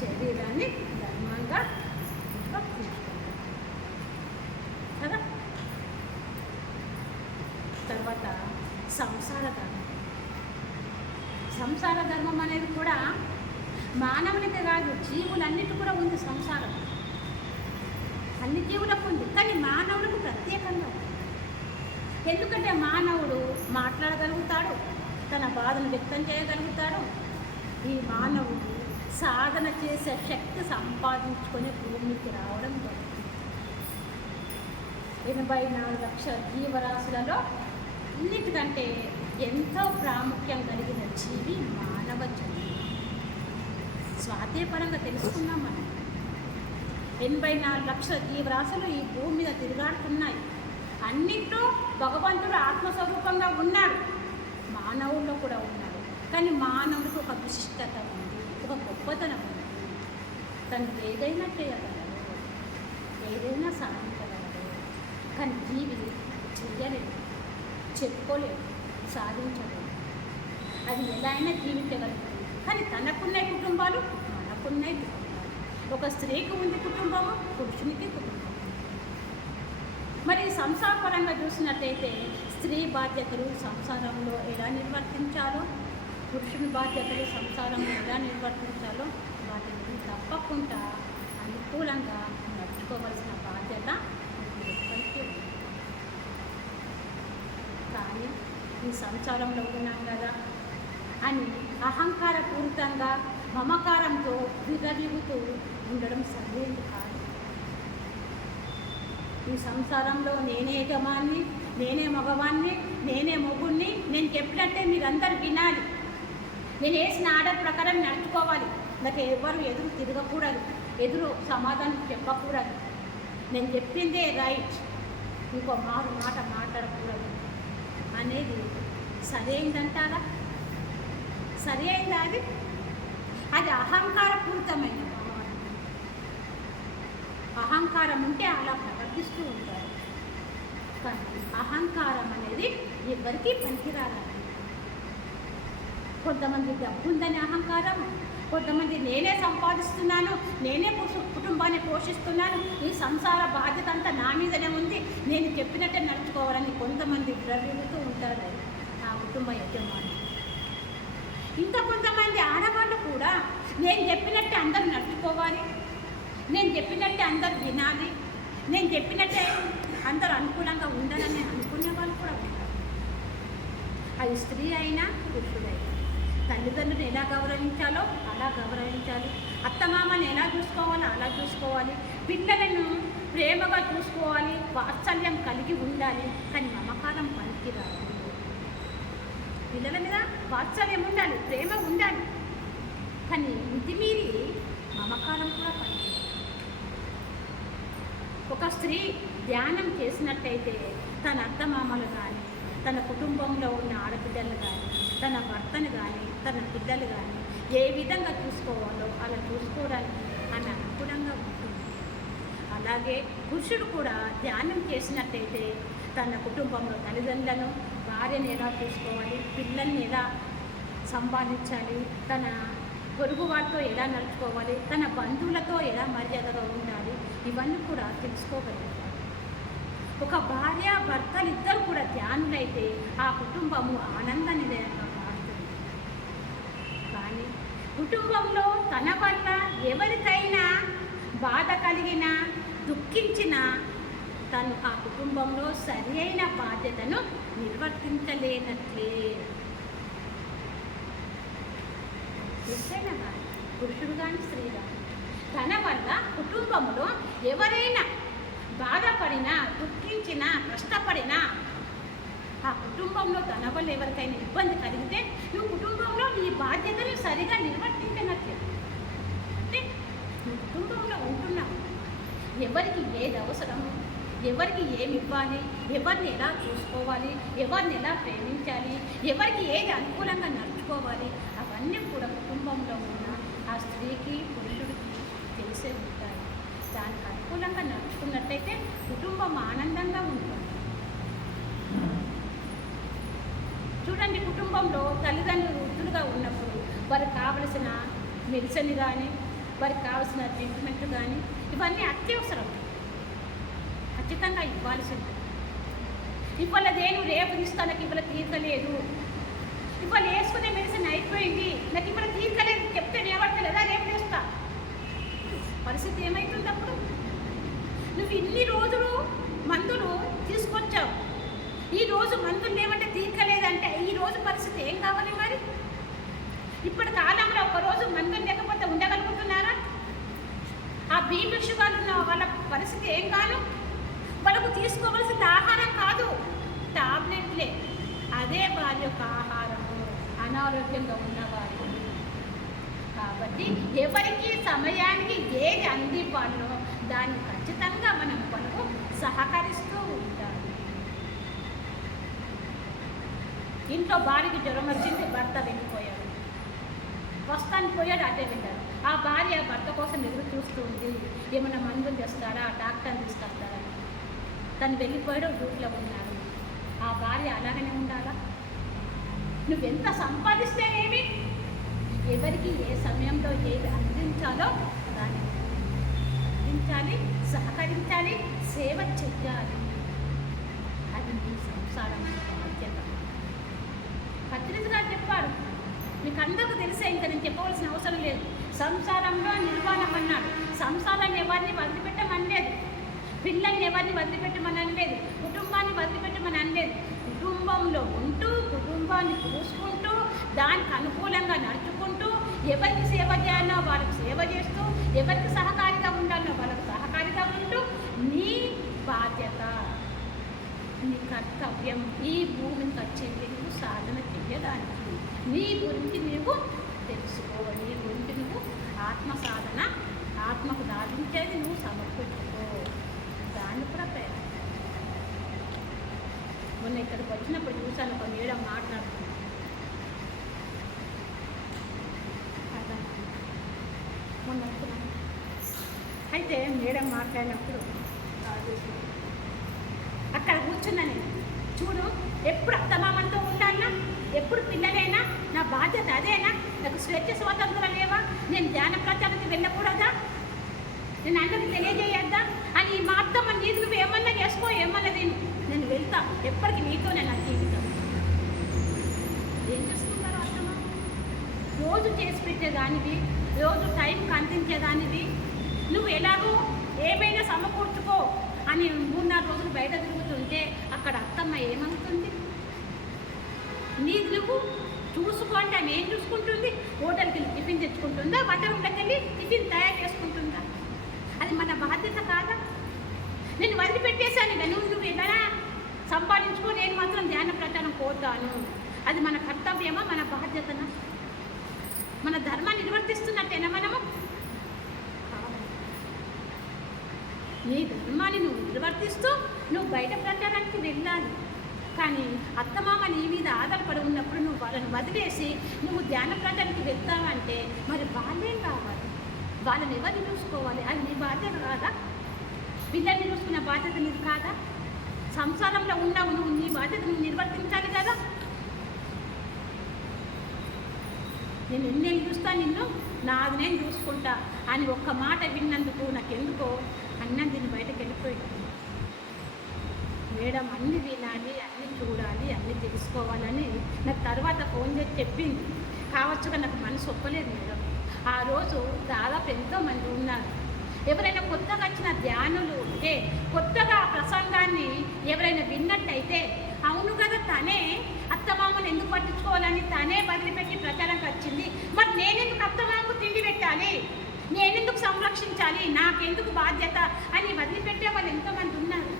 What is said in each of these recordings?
శరీరాన్ని ధర్మంగా తీసుకుంటారు కదా. తర్వాత సంసార ధర్మం. సంసార ధర్మం అనేది కూడా మానవునికి కాదు, జీవులన్నిటి కూడా ఉంది సంసారం. అన్ని జీవులకు ఉంది, కానీ మానవులకు ప్రత్యేకంగా ఉంది. ఎందుకంటే మానవుడు మాట్లాడగలుగుతాడు, తన బాధను వ్యక్తం చేయగలుగుతాడు. ఈ మానవుడు సాధన చేసే శక్తి సంపాదించుకొని భూమికి రావడం జరుగుతుంది. 84 లక్షల జీవరాశులలో అన్నిటికంటే ఎంతో ప్రాముఖ్యం కలిగిన జీవి మానవ జన్మ. స్వాధ్యాయపరంగా తెలుసుకున్నాం మనం. 84 లక్షల జీవరాశులు ఈ భూమి మీద తిరుగాడుతున్నాయి. అన్నింటిలో భగవంతుడు ఆత్మస్వరూపంగా ఉన్నాడు, మానవుల్లో కూడా ఉన్నాడు. కానీ మానవుడికి ఒక విశిష్టత ఉంది, ఒక గొప్పతనం ఉంది. తను ఏదైనా చేయగలడు, ఏదైనా సాధించగలడు. కానీ జీవి చెయ్యలేదు, చెప్పుకోలేదు, సాధించలేదు. అది ఎలా అయినా జీవించగలుగుతుంది. కానీ తనకున్న కుటుంబాలు, మనకున్న కుటుంబాలు. ఒక స్త్రీకి ఉంది కుటుంబము, పురుషునికి కుటుంబం. మరి సంసారపరంగా చూసినట్టయితే స్త్రీ బాధ్యతలు సంసారంలో ఎలా నిర్వర్తించాలో, పురుషుని బాధ్యతలు సంసారంలో ఎలా నిర్వర్తించాలో వాటిని తప్పకుండా అనుకూలంగా నడుచుకోవలసిన బాధ్యత ఎప్పటికీ ఉంది. కానీ ఈ సంసారంలో ఉన్నాం కదా అని అహంకారపూరితంగా మమకారంతో విర్రవీగుతూ ఉండడం సరైనది కాదు. ఈ సంసారంలో నేనే యజమాన్ని, నేనే మగవాన్ని, నేనే మొగుణ్ణి, నేను చెప్పినట్టే మీరందరూ వినాలి, నేను వేసిన ఆర్డర్ ప్రకారం నడుచుకోవాలి, నాకు ఎవరు ఎదురు తిరగకూడదు, ఎదురు సమాధానం చెప్పకూడదు, నేను చెప్పిందే రైట్, ఇంకో మాట మాట్లాడకూడదు అనేది సరైందంటారా? సరి అయిందా? అది అహంకారపూరితమైన. అహంకారం ఉంటే అలా ప్రవర్తిస్తూ ఉంటారు. కానీ అహంకారం అనేది ఎవరికీ పనికిరాలి. కొంతమంది డబ్బు ఉందని అహంకారం, కొంతమంది నేనే సంపాదిస్తున్నాను, నేనే కుటుంబాన్ని పోషిస్తున్నాను, ఈ సంసార బాధ్యత అంతా నా మీదనే ఉంది, నేను చెప్పినట్టే నడుచుకోవాలని కొంతమంది విర్రవీగుతూ ఉంటారు ఆ కుటుంబ యజమాని. ఇంకా కొంతమంది ఆడవాళ్ళు కూడా నేను చెప్పినట్టే అందరూ నడుచుకోవాలి, నేను చెప్పినట్టే అందరూ వినాలి, నేను చెప్పినట్టే అందరూ అనుకూలంగా ఉండాలని అనుకునే వాళ్ళు కూడా ఉంటారు. అది స్త్రీ అయినా పురుషుడైనా. తల్లిదండ్రులను ఎలా గౌరవించాలో అలా గౌరవించాలి, అత్తమామని ఎలా చూసుకోవాలో అలా చూసుకోవాలి, పిల్లలను ప్రేమగా చూసుకోవాలి, వాత్సల్యం కలిగి ఉండాలి. కానీ మమకారం పనికిరాదు. పిల్లల మీద వాత్సల్యం ఉండాలి, ప్రేమ ఉండాలి, కానీ మితిమీరి మమకారం కూడా పనికిరాదు. ఒక స్త్రీ ధ్యానం చేసినట్టయితే తన అత్తమామలు కానీ, తన కుటుంబంలో ఉన్న ఆడపిల్లలు కానీ, తన భర్తను కానీ, తన పిల్లలు కానీ ఏ విధంగా చూసుకోవాలో అలా చూసుకోవడానికి ఆమె అనుకూలంగా ఉంటుంది. అలాగే పురుషుడు కూడా ధ్యానం చేసినట్టయితే తన కుటుంబంలో తల్లిదండ్రులను, భార్యను ఎలా చూసుకోవాలి, పిల్లల్ని ఎలా సంపాదించాలి, తన పొరుగు వారితో ఎలా నడుచుకోవాలి, తన బంధువులతో ఎలా మర్యాదగా ఉండాలి, ఇవన్నీ కూడా తెలుసుకోగలుగుతారు. ఒక భార్య భర్తలు ఇద్దరు కూడా ధ్యానులైతే ఆ కుటుంబము ఆనంద నిలయంగా మారుతుంది. కానీ కుటుంబంలో తన వల్ల ఎవరికైనా బాధ కలిగినా, దుఃఖించినా తను ఆ కుటుంబంలో సరి అయిన బాధ్యతను నిర్వర్తించలేనట్లే. ఎప్పుడైనా కానీ పురుషుడు కానీ స్త్రీ కానీ తన వల్ల కుటుంబంలో ఎవరైనా బాధపడినా, దుఃఖించినా, కష్టపడినా ఆ కుటుంబంలో తన వల్ల ఎవరికైనా ఇబ్బంది కలిగితే నువ్వు కుటుంబంలో నీ బాధ్యతను సరిగా నిర్వర్తించినట్లే. అంటే నువ్వు కుటుంబంలో ఉంటున్నావు, ఎవరికి ఏది అవసరము, ఎవరికి ఏమి ఇవ్వాలి, ఎవరిని ఎలా చూసుకోవాలి, ఎవరిని ఎలా ప్రేమించాలి, ఎవరికి ఏది అనుకూలంగా నడుచుకోవాలి, అవన్నీ కూడా కుటుంబంలో ఉన్న ఆ స్త్రీకి పురుషుడికి తెలిసే ఉంటాయి. దానికి అనుకూలంగా నడుచుకున్నట్టయితే కుటుంబం ఆనందంగా ఉంటుంది. చూడండి, కుటుంబంలో తల్లిదండ్రులు వృద్ధులుగా ఉన్నప్పుడు వారికి కావలసిన మెడిసిన్ కానీ, వారికి కావాల్సిన ట్రీట్మెంట్ కానీ ఇవన్నీ అత్యవసరం, ఖచ్చితంగా ఇవ్వాల్సింది. ఇవాళ నేను రేపు ఇస్తానికి ఇవాళ తీర్చలేదు, ఇవాళ వేసుకునే మెడిసిన్ అయిపోయింది, నాకు ఇవాళ తీర్చలేదు చెప్తే నేవడతలేదా రేపు వేస్తా, పరిస్థితి ఏమవుతుంది అప్పుడు? నువ్వు ఇన్ని రోజులు మందులు తీసుకొచ్చావు, ఈ రోజు మందులు లేవంటే తీర్చలేదంటే ఈ రోజు పరిస్థితి ఏం కావాలి మరి? ఇప్పటి కాలంలో ఒకరోజు మందులు లేకపోతే ఉండగలుగుతున్నారా? ఆ బీపీ షుగర్ ఉన్న వాళ్ళ పరిస్థితి ఏం కాదు? వాళ్ళకు తీసుకోవలసిన ఆహారం కాదు, టాబ్లెట్లే. అదే వారి యొక్క ఆహారము అనారోగ్యంగా ఉన్నవారు. కాబట్టి ఎవరికి సమయానికి ఏది అందివ్వాలో దాన్ని ఖచ్చితంగా మనం మనకు సహకరిస్తూ ఉంటాం. ఇంట్లో భార్యకి జ్వరం వచ్చింది, భర్త వెళ్ళిపోయాడు, వస్తానికి పోయాడు, అదే వెళ్ళాడు. ఆ భార్య భర్త కోసం ఎదురు చూస్తూ ఉంది, ఏమైనా మందులు తెస్తాడా, డాక్టర్ని తీసుకొస్తాడా. తను వెళ్ళిపోయాడు, డ్యూటీలో ఉన్నాడు. ఆ భార్య అలాగనే ఉండాలా? నువ్వెంత సంపాదిస్తేనేమి, ఎవరికి ఏ సమయంలో ఏది అందించాలో దాన్ని అందించాలి, సహకరించాలి, సేవ చెయ్యాలి. అది నీ సంసారం బాధ్యత. పత్రిక గారు చెప్పాడు, మీకు అందరికీ తెలిసే, ఇంకా నేను చెప్పవలసిన అవసరం లేదు. సంసారంలో నిర్వాణం అన్నాడు. సంసారాన్ని ఎవరిని వదిలిపెట్టమనలేదు, పిల్లల్ని ఎవరిని వదిలిపెట్టమని అనలేదు, కుటుంబాన్ని వదిలిపెట్టమని అనలేదు. కుటుంబంలో ఉంటూ కుటుంబాన్ని చూసుకుంటూ దానికి అనుకూలంగా నడుచుకుంటూ ఎవరికి సేవ చేయాలో వాళ్ళకి సేవ చేస్తూ ఎవరికి సహకారిగా ఉండాలో వాళ్ళకి సహకారిగా ఉంటూ నీ బాధ్యత, నీ కర్తవ్యం ఈ భూమిని వచ్చింది నువ్వు సాధన చెయ్యడానికి. నీ గురించి నువ్వు తెలుసుకో, నీ గురించి నువ్వు ఆత్మ సాధన, ఆత్మకు దాటించేది నువ్వు సమర్పించుకో. దాన్ని కూడా ప్రయత్నం. మొన్న ఇక్కడికి వచ్చినప్పుడు చూశాను, ఒక మేడం మాట్లాడుతుంది. మొన్న అయితే మేడం మాట్లాడినప్పుడు అక్కడ కూర్చున్నా నేను. చూడు, ఎప్పుడు అత్తమామంతో ఉండాలన్నా, ఎప్పుడు పిల్లలైనా నా బాధ్యత అదేనా? నాకు స్వేచ్ఛ స్వాతంత్రం లేవా? నేను ధ్యాన ప్రచారానికి వెళ్ళకూడదా? నేను అందరికి తెలియజేయద్దా అని మా అత్తమ్మ నీది నువ్వు ఏమన్నా చేసుకో, ఏమన్నది నేను వెళ్తా, ఎప్పటికీ నీతోనే నా జీవితం. ఏం చేసుకుంటారు అత్తమ్మ? రోజు చేసి పెట్టేదానివి, రోజు టైంకి అందించేదానివి, నువ్వు ఎలాగో ఏమైనా సమకూర్చుకో అని 3-4 రోజులు బయట తిరుగుతుంటే అక్కడ అత్తమ్మ ఏమవుతుంది? నీది నువ్వు చూసుకోండి అని ఏం చూసుకుంటుంది? హోటల్కి వెళ్ళి టిఫిన్ తెచ్చుకుంటుందా, వంట రూమ్లోకి వెళ్ళి టిఫిన్ తయారు చేసుకుంటుందా? అది మన బాధ్యత కాదా? నేను వదిలిపెట్టేశాను, నువ్వు ఎలా సంపాదించుకో, నేను మాత్రం ధ్యాన ప్రచారం పోతాను. అది మన కర్తవ్యమా, మన బాధ్యతనా? మన ధర్మాన్ని నిర్వర్తిస్తున్నట్టేనా మనము? నీ ధర్మాన్ని నువ్వు నిర్వర్తిస్తూ నువ్వు బయట ప్రచారానికి వెళ్ళాలి. కానీ అత్తమామ నీ మీద ఆధారపడి ఉన్నప్పుడు నువ్వు వాళ్ళని వదిలేసి నువ్వు ధ్యాన ప్రచారానికి వెళ్తావంటే మరి వాళ్ళేం కావాలి? వాళ్ళని ఎవరిని చూసుకోవాలి? అది నీ బాధ్యత కాదా? పిల్లల్ని చూసుకున్న బాధ్యత నీది కాదా? సంసారంలో ఉన్నావు నువ్వు, నీ బాధ్యత నువ్వు నిర్వర్తించాలి కదా. నేను ఎన్నేళ్ళు చూస్తా నిన్ను, నాది నేను చూసుకుంటా అని ఒక్క మాట విన్నందుకు నాకెందుకో అన్నం దీన్ని బయటకు వెళ్ళిపోయింది. మేడం అన్నీ వినాలి, అన్నీ చూడాలి, అన్నీ తెలుసుకోవాలని నాకు తర్వాత ఫోన్ చేసి చెప్పింది. కావచ్చుగా నాకు మనసు ఒప్పలేదు మేడం. ఆ రోజు దాదాపు ఎంతోమంది ఉన్నారు. ఎవరైనా కొత్తగా వచ్చిన ధ్యానులు ఉంటే కొత్తగా ఆ ప్రసంగాన్ని ఎవరైనా విన్నట్టయితే అవును కదా, తనే అత్తమామను ఎందుకు పట్టించుకోవాలని తనే వదిలిపెట్టి ప్రచారంకి వచ్చింది, మరి నేనెందుకు అత్తమామకు తిండి పెట్టాలి, నేనెందుకు సంరక్షించాలి, నాకెందుకు బాధ్యత అని వదిలిపెట్టే వాళ్ళు ఎంతోమంది ఉన్నారు.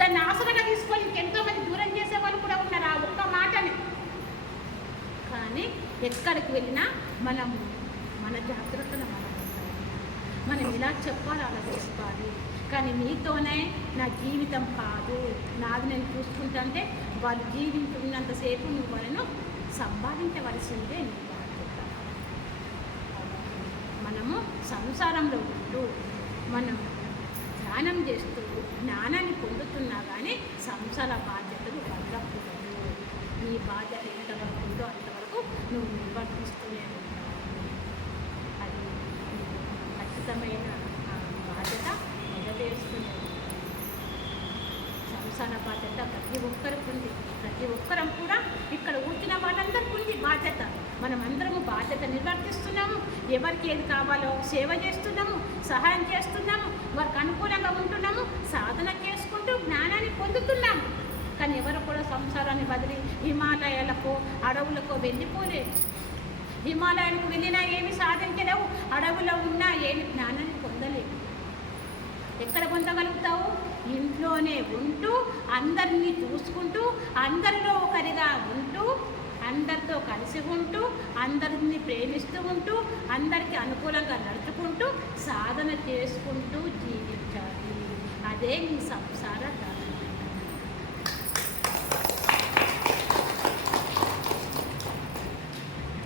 దాన్ని ఆసరగా తీసుకొని ఇంకెంతోమంది దూరం చేసేవాళ్ళు కూడా ఉన్నారు ఆ ఒక్క మాటని. కానీ ఎక్కడికి వెళ్ళినా మనం మన జాగ్రత్తను మనం ఇలా చెప్పాలి, అలా చెప్పాలి. కానీ నీతోనే నా జీవితం కాదు, నాది నేను చూసుకుంటుంటే వాళ్ళు జీవించున్నంతసేపు నువ్వు వాళ్ళను సంపాదించవలసిందే నీ బాధ్యత. మనము సంసారంలో ఉంటూ మనం ధ్యానం చేస్తూ జ్ఞానాన్ని పొందుతున్నా కానీ సంసార బాధ్యతలు వదలకూడదు. నీ బాధ్యత ఎంతవరకు ఉందో అంతవరకు నువ్వు నిర్వర్తిస్తూనే ఉంటావు. అది ఖచ్చితమైన బాధ్యత నెరవేరుస్తున్నది. సంసార బాధ్యత ప్రతి ఒక్కరికి ఉంది. ప్రతి ఒక్కరం కూడా ఇక్కడ కూర్చున్న వాళ్ళందరికీ ఉంది బాధ్యత. మనం అందరము బాధ్యత నిర్వర్తిస్తున్నాము. ఎవరికి ఏది కావాలో సేవ చేస్తున్నాము, సహాయం చేస్తున్నాము, వారికి అనుకూలంగా ఉంటున్నాము, సాధన చేసుకుంటూ జ్ఞానాన్ని పొందుతున్నాము. కానీ ఎవరు కూడా సంసారాన్ని వదిలి హిమాలయాలకు అడవులకు వెళ్ళిపోలేదు. హిమాలయాలకు వెళ్ళినా ఏమి సాధించలేవు, అడవులో ఉన్నా ఏమి జ్ఞానాన్ని పొందలేవు. ఎక్కడ పొందగలుగుతావు? ఇంట్లోనే ఉంటూ అందరినీ చూసుకుంటూ అందరిలో ఒకరిగా ఉంటూ అందరితో కలిసి ఉంటూ అందరిని ప్రేమిస్తూ ఉంటూ అందరికీ అనుకూలంగా నడుచుకుంటూ సాధన చేసుకుంటూ జీవించాలి. అదే నీ సంసార ధర్మం.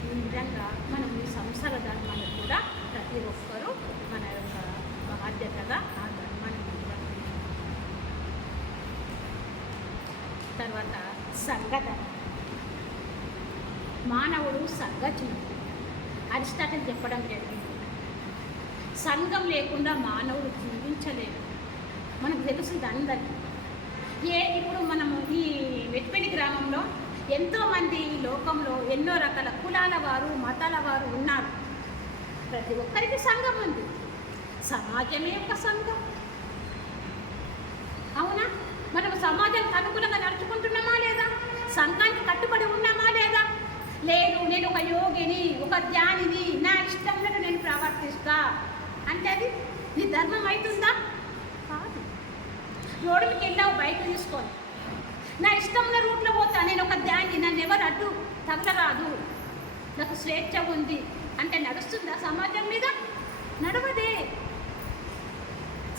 ఈ విధంగా మనం ఈ సంసార ధర్మాన్ని కూడా ప్రతి ఒక్కరూ మన యొక్క బాధ్యతగా ఆ ధర్మాన్ని నిర్వర్తించాలి. తర్వాత సంఘధర్మం. మానవుడు సంఘజీవి. అరిస్టాటిల్ చెప్పడం జరిగింది, సంఘం లేకుండా మానవుడు జీవించలేడు. మనకు తెలుస్తుంది అందరికీ. ఇప్పుడు మనము ఈ వెట్పల్లి గ్రామంలో ఎంతోమంది ఈ లోకంలో ఎన్నో రకాల కులాల వారు మతాల వారు ఉన్నారు. ప్రతి ఒక్కరికి సంఘం ఉంది. సమాజమే ఒక సంఘం. అవునా? మనం సమాజానికి అనుకూలంగా నడుచుకుంటున్నామా లేదా? సంఘానికి కట్టుబడి ఉన్నామా లేదా? లేదు, నేను ఒక యోగిని, ఒక ధ్యానిని, నా ఇష్టంలో నేను ప్రవర్తిస్తా అంటే అది నీ ధర్మం అవుతుందా? కాదు. రోడ్డుకి వెళ్ళావు బైక్ తీసుకొని, నా ఇష్టంలో రూట్లో పోతా, నేను ఒక ధ్యాని, నన్ను ఎవరు అడ్డు తగలరాదు, నాకు స్వేచ్ఛ ఉంది అంటే నడుస్తుందా సమాజం మీద? నడవదే.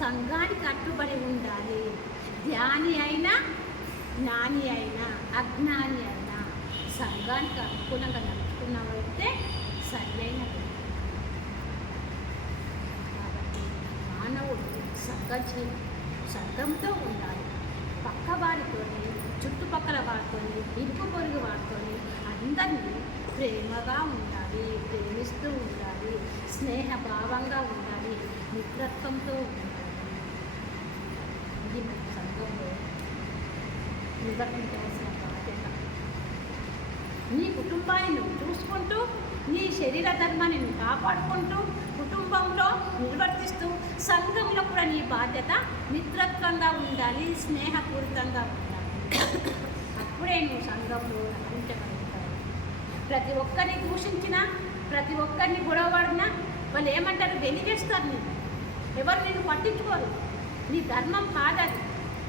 సంఘానికి కట్టుబడి ఉండాలి. ధ్యాని అయినా, జ్ఞాని అయినా, అజ్ఞాని అయినా సంఘానికి అనుకూలంగా నడుచుకున్నామైతే సరైనది. కాబట్టి మానవుడు సంఘంతో ఉండాలి. పక్క వారితో, చుట్టుపక్కల వారితో, ఇరుగు పొరుగు వారితో అందరినీ ప్రేమగా ఉండాలి, ప్రేమిస్తూ ఉండాలి, స్నేహభావంగా ఉండాలి, మిత్రత్వంతో ఉండాలి. ఇది మన సంఘంలో నిర్వర్తించవలసిన బాధ్యత. నీ కుటుంబాన్ని నువ్వు చూసుకుంటూ, నీ శరీర ధర్మాన్ని నువ్వు కాపాడుకుంటూ, కుటుంబంలో నిర్వర్తిస్తూ, సంఘంలో కూడా నీ బాధ్యత మిత్రత్వంగా ఉండాలి, స్నేహపూరితంగా ఉండాలి. అప్పుడే నువ్వు సంఘంలో రక్షించగలుగుతావు. ప్రతి ఒక్కరిని దూషించినా, ప్రతి ఒక్కరిని గొడవడినా వాళ్ళు ఏమంటారు? వెలిగేస్తారు. నేను ఎవరు నిన్ను పట్టించుకోరు. నీ ధర్మం కాదది.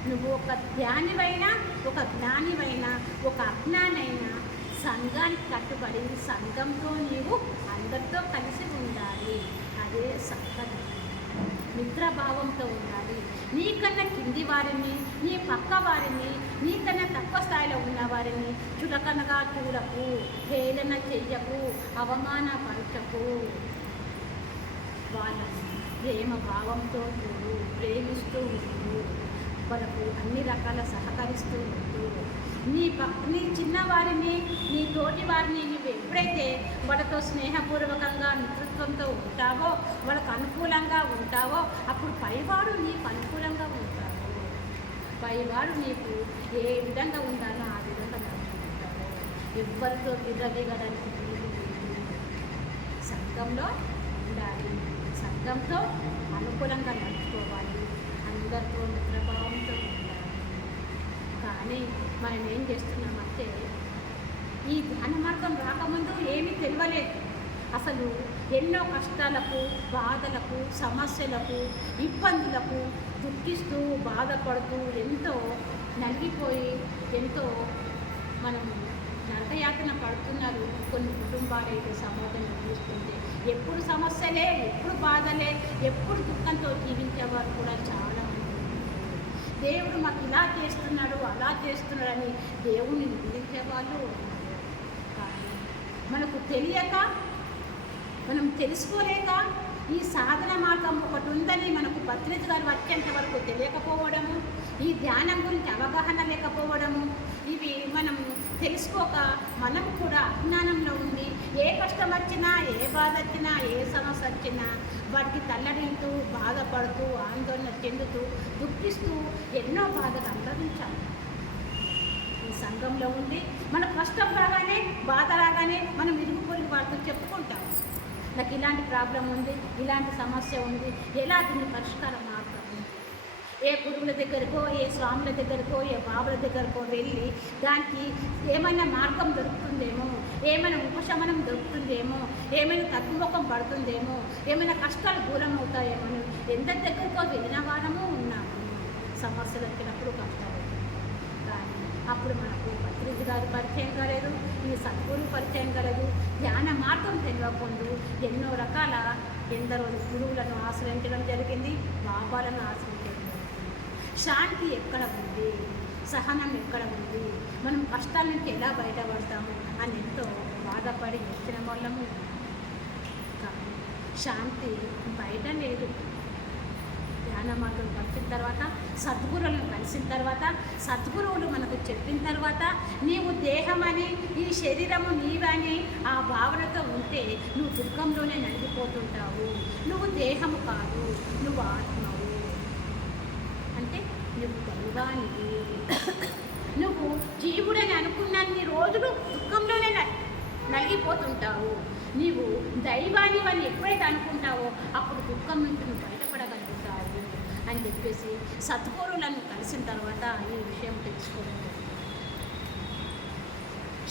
నువ్వు ఒక ధ్యానివైనా, ఒక జ్ఞానివైనా, ఒక అజ్ఞానైనా సంఘానికి కట్టుబడి సంఘంతో నీవు అందరితో కలిసి ఉండాలి. అదే సంఘం. మిత్రభావంతో ఉండాలి. నీకన్నా కింది వారిని, నీ పక్క వారిని, నీకన్నా తక్కువ స్థాయిలో ఉన్న వారిని చులకనగా చూడకు, హేళన చెయ్యకు, అవమానపరచకు. వాళ్ళని ప్రేమ భావంతో చూడు, ప్రేమిస్తూ ఉండు, వాళ్ళకు అన్ని రకాల సహకరిస్తూ ఉంటూ, నీ చిన్నవారిని, నీ తోటి వారిని నువ్వు ఎప్పుడైతే వాళ్ళతో స్నేహపూర్వకంగా మిత్రత్వంతో ఉంటావో, వాళ్ళకు అనుకూలంగా ఉంటావో, అప్పుడు పైవాడు నీకు అనుకూలంగా ఉంటాడు. పైవాడు నీకు ఏ విధంగా ఉండాలో ఆ విధంగా నడుచుకుంటాడు. ఎవ్వరితో విర్రవీగడానికి వీలు లేదు. సంఘంలో ఉండాలి, సంఘంతో అనుకూలంగా నడుచుకోవాలి, అందరితో మిత్రభావంతో ఉండాలి. కానీ మనం ఏం చేస్తున్నామంటే, ఈ ధ్యాన మార్గం రాకముందు ఏమీ తెలియలేదు. అసలు ఎన్నో కష్టాలకు, బాధలకు, సమస్యలకు, ఇబ్బందులకు దుఃఖిస్తూ, బాధపడుతూ, ఎంతో నలిగిపోయి, ఎంతో మనం నరకయాతన పడుతున్నారు. కొన్ని కుటుంబాలు అయితే సమాజంలో చూస్తుంటే ఎప్పుడు సమస్యలే, ఎప్పుడు బాధలే, ఎప్పుడు దుఃఖంతో జీవించేవారు కూడా చాలా మంది. దేవుడు మాకు ఇలా చేస్తున్నాడు, అలా చేస్తున్నాడని దేవుణ్ణి నిందించేవాళ్ళు ఉన్నారు. కానీ మనకు తెలియక, మనం తెలుసుకోలేక, ఈ సాధన మార్గం ఒకటి ఉందని మనకు భద్రత్ గారు వచ్చేంత వరకు తెలియకపోవడము, ఈ ధ్యానం గురించి అవగాహన లేకపోవడము, ఇవి మనం తెలుసుకోక మనం కూడా అజ్ఞానంలో ఉండి ఏ కష్టం వచ్చినా, ఏ బాధ వచ్చినా, ఏ సమస్య వచ్చినా వాటికి తల్లడిల్లుతూ, బాధపడుతూ, ఆందోళన చెందుతూ, దుఃఖిస్తూ ఎన్నో బాధలు అనుభవించాలి. ఈ సంఘంలో ఉండి మన కష్టం రాగానే, బాధ రాగానే మనం ఇరుగు పొరుగు వారితో చెప్పుకుంటాం, నాకు ఇలాంటి ప్రాబ్లం ఉంది, ఇలాంటి సమస్య ఉంది, ఎలా దీన్ని పరిష్కారం మార్గం. ఏ గురువుల దగ్గరకో, ఏ స్వాముల దగ్గరకో, ఏ బాబుల దగ్గరకో వెళ్ళి దానికి ఏమైనా మార్గం దొరుకుతుందేమో, ఏమైనా ఉపశమనం దొరుకుతుందేమో, ఏమైనా తగ్గుముఖం పడుతుందేమో, ఏమైనా కష్టాలు దూరం అవుతాయేమో ఎందరి దగ్గరకో వెళ్ళిన వారము ఉన్నాము. సమస్యలు వచ్చినప్పుడు కష్టాలు కానీ అప్పుడు మనకు పత్రిజీ గారు పరిచయం కాలేదు, ఈ సద్గురు పరిచయం కాలేదు, ధ్యాన మార్గం తెలియకుండా ఎన్నో రకాల ఎందరో గురువులను ఆశ్రయించడం జరిగింది, బాబాలను ఆశ్రయించడం. శాంతి ఎక్కడ ఉంది, సహనం ఎక్కడ ఉంది, మనం కష్టాల నుంచి ఎలా బయటపడతాము అని ఎంతో బాధపడి వచ్చిన వాళ్ళము. కానీ శాంతి బయట లేదు. ధ్యాన మార్గం కలిసిన తర్వాత, సద్గురువులను కలిసిన తర్వాత, సద్గురువులు మనకు చెప్పిన తర్వాత, నీవు దేహమని, ఈ శరీరము నీవని ఆ భావనతో ఉంటే నువ్వు దుఃఖంలోనే నలిగిపోతుంటావు. నువ్వు దేహము కాదు, నువ్వు ఆత్మవు. అంటే నువ్వు దైవానికి, నువ్వు జీవుడని అనుకున్నన్ని రోజులు దుఃఖంలోనే నలిగిపోతుంటావు. నీవు దైవాన్ని అని ఎప్పుడైతే అనుకుంటావో అప్పుడు దుఃఖం నుంచి నువ్వు బయటపడగలుగుతావు అని చెప్పేసి సద్గురువులను కలిసిన తర్వాత ఈ విషయం తెలుసుకోవడం.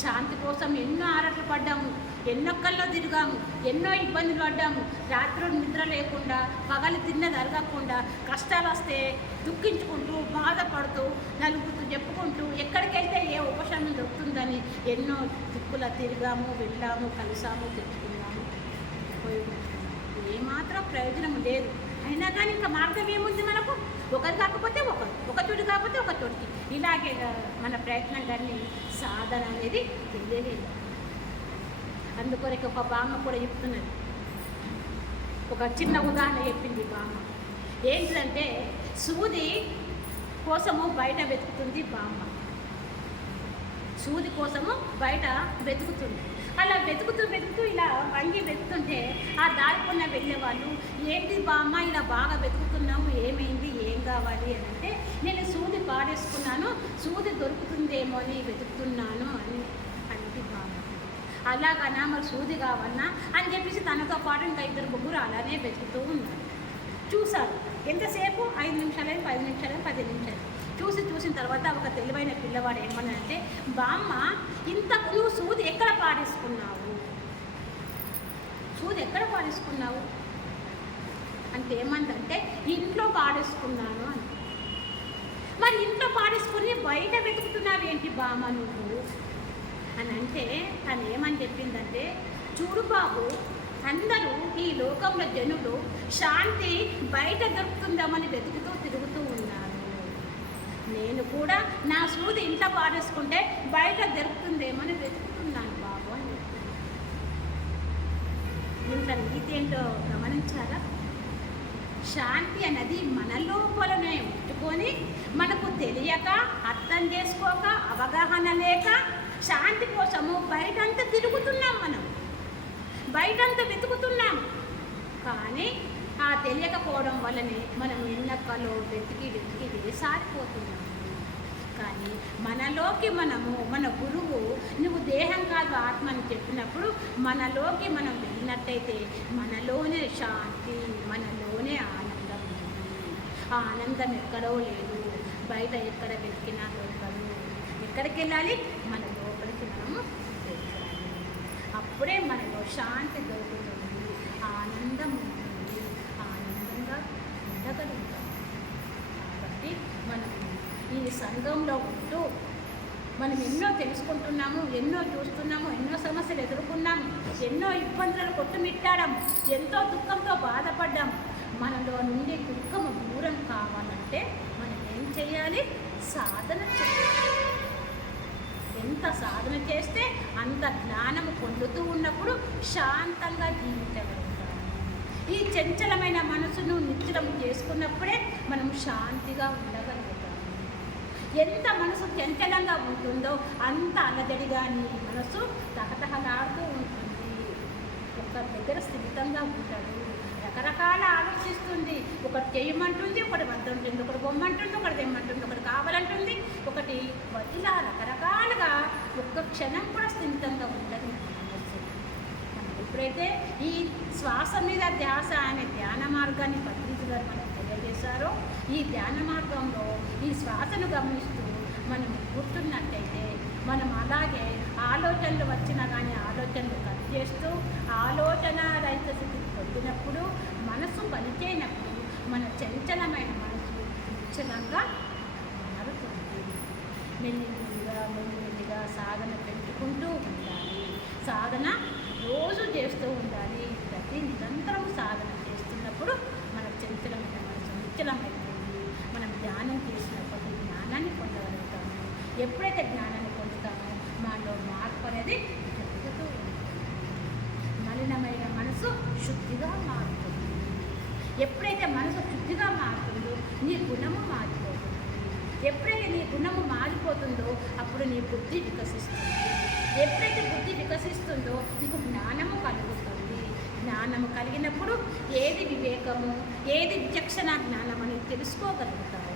శాంతి కోసం ఎన్నో ఆరాటలు పడ్డాము, ఎన్నో కల్లో తిరిగాము, ఎన్నో ఇబ్బందులు పడ్డాము. రాత్రులు నిద్ర లేకుండా, పగలు తిన్నది అరగకుండా, కష్టాలు వస్తే దుఃఖించుకుంటూ, బాధపడుతూ, నలుగురితో చెప్పుకుంటూ, ఎక్కడికి వెళ్తే ఏ ఉపశమనం దొరుకుతుందని ఎన్నో దిక్కుల తిరిగాము, వెళ్ళాము, కలిసాము, తెచ్చుకున్నాము. ఏమాత్రం ప్రయోజనం లేదు. అయినా కానీ ఇంకా మార్గం ఏముంది మనకు? ఒకరు కాకపోతే ఒకరు, ఒక చోటు కాకపోతే ఒక చోటుకి, ఇలాగే మన ప్రయత్నం కానీ సాధన అనేది తెలియలేదు. అందుకొరకు ఒక బామ్మ కూడా చెప్తున్నది, ఒక చిన్న ఉదాహరణ చెప్పింది బామ్మ. ఏంటంటే సూది కోసము బయట వెతుకుతుంది బామ్మ, సూది కోసము బయట వెతుకుతుంది. అలా వెతుకుతూ ఇలా వంగి వెతుకుతుంటే ఆ దారికున్న వెళ్ళే వాళ్ళు, ఏంటి బామ్మ ఇలా బాగా వెతుకుతున్నాము, ఏమైంది, ఏం కావాలి అని అంటే, నేను సూది పాడేసుకున్నాను, సూది దొరుకుతుందేమో అని వెతుకుతున్నాను అని అంటే బామ్మ. అలాగనా, మరి సూది కావన్నా అని చెప్పేసి తనతో పాటు ఇంకా 2 ముగ్గురు అలానే వెతుకుతూ ఉన్నారు. చూశారు ఎంతసేపు, 5 నిమిషాలు, 10 నిమిషాలు, 10 నిమిషాలు చూసిన తర్వాత ఒక తెలివైన పిల్లవాడు ఏమన్నాడంటే, బామ్మ ఇంతకు నువ్వు సూది ఎక్కడ పాడేసుకున్నావు, సూది ఎక్కడ పాడేసుకున్నావు అంటే ఏమందంటే, ఇంట్లో పాడేసుకున్నాను అని. మరి ఇంట్లో పాడేసుకుని బయట వెతుకుతున్నావు ఏంటి బామ్మ నువ్వు అని అంటే, తను ఏమని చెప్పిందంటే, చూడు బాబు, అందరూ ఈ లోకంలో జనులు శాంతి బయట దొరుకుతుందామని వెతుకుతూ తిరుగుతూ ఉన్నారు. నేను కూడా నా సూది ఇంట్లో పాడేసుకుంటే బయట దొరుకుతుందేమని వెతుకుతున్నాను బాబు అని. ఇంత నీతి ఏంటో గమనించారా? శాంతి అన్నది మన లోపలనే ఉంచుకొని, మనకు తెలియక, అర్థం చేసుకోక, అవగాహన లేక శాంతి కోసము బయటంతా తిరుగుతున్నాం, మనం బయటంతా వెతుకుతున్నాం. కానీ ఆ తెలియకపోవడం వల్లనే మనం ఎన్నక్కలో వెతికి వేసారిపోతున్నాము. కానీ మనలోకి మన గురువు నువ్వు దేహం కాదు ఆత్మ అని చెప్పినప్పుడు మనలోకి మనం వెళ్ళినట్టయితే మనలోనే శాంతి, మనలోనే ఆనందం ఉంది. ఆ ఆనందం ఎక్కడో లేదు, బయట ఎక్కడ వెతికినా దొరకదు. ఎక్కడికి వెళ్ళాలి? మన లోపలికి మనము వెళ్ళాలి. అప్పుడే మనలో శాంతి దొరుకుతుంది, ఆనందం ఉంటుంది, ఆనందంగా ఉండగలుగుతాం. కాబట్టి మనం ఈ సంఘంలో ఉంటూ మనం ఎన్నో తెలుసుకుంటున్నాము, ఎన్నో చూస్తున్నాము, ఎన్నో సమస్యలు ఎదుర్కొన్నాము, ఎన్నో ఇబ్బందులను కొట్టుమిట్టాము, ఎంతో దుఃఖంతో బాధపడ్డాము. మనలో నుండి దుఃఖము దూరం కావాలంటే మనం ఏం చేయాలి? సాధన చేయాలి. ఎంత సాధన చేస్తే అంత జ్ఞానము పొందుతూ ఉన్నప్పుడు శాంతంగా జీవించగలుగుతాము. ఈ చంచలమైన మనసును నిశ్చలం చేసుకున్నప్పుడే మనం శాంతిగా ఉండగలుగుతాము. ఎంత మనసు చంచలంగా ఉంటుందో అంత అలజడిగా నీ మనసు తహతహలాడుతూ ఉంటుంది. ఒక్క దగ్గర స్థిమితంగా ఉంటాడు. రకరకాల ఆలోచిస్తుంది. ఒకటి చేయమంటుంది, ఒకటి వద్దంటుంది, ఒకటి బొమ్మంటుంది, ఒకటి తెమ్మంటుంది, ఒకటి కావాలంటుంది, ఒకటి ఇలా రకరకాలుగా ఒక్క క్షణం కూడా స్థిమితంగా ఉంటుంది మనసు. ఎప్పుడైతే ఈ శ్వాస మీద ధ్యాస అనే ధ్యాన మార్గాన్ని పత్రిక గారు మనకు తెలియజేశారో, ఈ ధ్యాన మార్గంలో ఈ శ్వాసను గమనిస్తూ మనం కూర్చున్నట్టయితే మనం అలాగే ఆలోచనలు వచ్చినా కానీ ఆలోచనలు కట్ చేస్తూ ఆలోచన రహిత స్థితికి పొందినప్పుడు మనసు పనిచేయనప్పుడు మన చంచలమైన మనసు నిశ్చలంగా మారుతుంది. మెల్లిగా సాధన పెంచుకుంటూ ఉండాలి. సాధన రోజు చేస్తూ ఉండాలి. ప్రతి నిరంతరం సాధన చేస్తున్నప్పుడు మన చంచలమైన మనసు నిశ్చలమైతుంది. మనం ధ్యానం చేసినప్పుడు జ్ఞానాన్ని పొందగలుగుతాము. ఎప్పుడైతే జ్ఞానాన్ని పొందుతామో మాలో మార్పు అనేది జరుగుతూ ఉంటుంది. మలినమైన మనసు శుద్ధిగా మారుతుంది. ఎప్పుడైతే మనసు శుద్ధిగా మారుతుందో నీ గుణము మారిపోతుంది. ఎప్పుడైతే నీ గుణము మారిపోతుందో అప్పుడు నీ బుద్ధి వికసిస్తుంది. ఎప్పుడైతే బుద్ధి వికసిస్తుందో నీకు జ్ఞానము కలుగుతుంది. జ్ఞానము కలిగినప్పుడు ఏది వివేకము, ఏది విచక్షణ జ్ఞానం అని తెలుసుకోగలుగుతావు.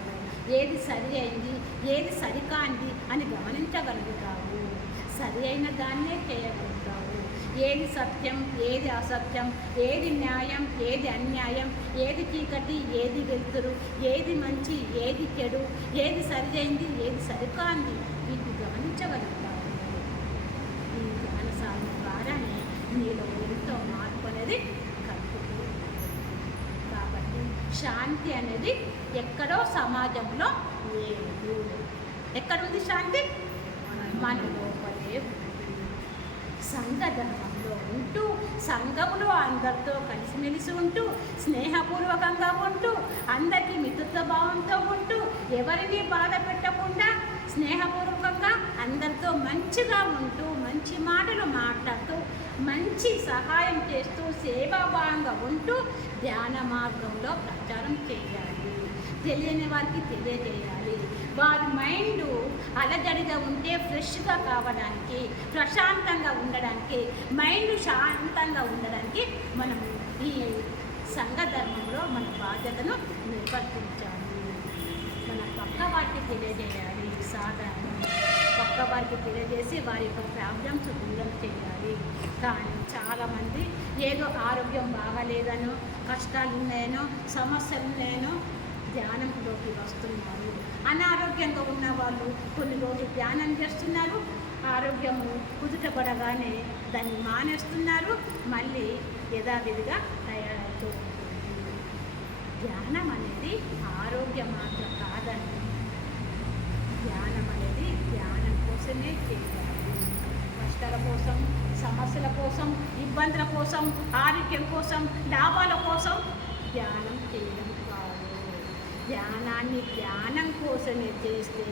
ఏది సరి అయింది, ఏది సరికాంది అని గమనించగలుగుతావు. సరి అయిన దాన్నే చేయగలుగుతావు. ఏది సత్యం, ఏది అసత్యం, ఏది న్యాయం, ఏది అన్యాయం, ఏది చీకటి, ఏది వెలుతురు, ఏది మంచి, ఏది చెడు, ఏది సరి అయింది, ఏది సరికాంది వీటిని గమనించగలుగుతావు. ఈ జ్ఞాన సాధన ద్వారానే నీలో ఎంతో మార్పు అనేది కలుగుతుంది. కాబట్టి శాంతి అనేది ఎక్కడో సమాజంలో లేదు. ఎక్కడుంది శాంతి? మన లోపలే ఉంది. సంఘ ధర్మంలో ఉంటూ సంఘంలో అందరితో కలిసిమెలిసి ఉంటూ స్నేహపూర్వకంగా ఉంటూ అందరికీ మిత్రుత్వ భావంతో ఉంటూ ఎవరిని బాధ పెట్టకుండా స్నేహపూర్వకంగా అందరితో మంచిగా ఉంటూ మంచి మాటలు మాట్లాడుతూ మంచి సహాయం చేస్తూ సేవాభావంగా ఉంటూ ధ్యాన మార్గంలో ప్రచారం చేయాలి. తెలియని వారికి తెలియజేయాలి. వారి మైండ్ అలజడిగా ఉంటే ఫ్రెష్గా కావడానికి, ప్రశాంతంగా ఉండడానికి, మైండ్ శాంతంగా ఉండడానికి మనం ఈ సంఘ ధర్మంలో మన బాధ్యతను నిర్వర్తించాలి. మన పక్క వారికి తెలియజేయాలి. సాధన పక్క వారికి తెలియజేసి వారి యొక్క ప్రాబ్లమ్స్ దూరం చేయాలి. కానీ చాలామంది ఏదో ఆరోగ్యం బాగాలేదనో, కష్టాలు ఉన్నాయనో, సమస్యలు ఉన్నాయనో ధ్యానంలోకి వస్తున్నారు. అనారోగ్యంగా ఉన్న వాళ్ళు కొన్ని రోజులు ధ్యానం చేస్తున్నారు. ఆరోగ్యము కుదుటపడగానే దాన్ని మానేస్తున్నారు. మళ్ళీ యథావిధిగా తయారవుతూ ఉంటుంది. ధ్యానం అనేది ఆరోగ్యం మాత్రం కాదండి. ధ్యానం అనేది ధ్యానం కోసమే చేయాలి. కష్టాల కోసం, సమస్యల కోసం, ఇబ్బందుల కోసం, ఆరోగ్యం కోసం, లాభాల కోసం ధ్యానం చేయడం కాదు. ధ్యానాన్ని ధ్యానం కోసమే చేస్తే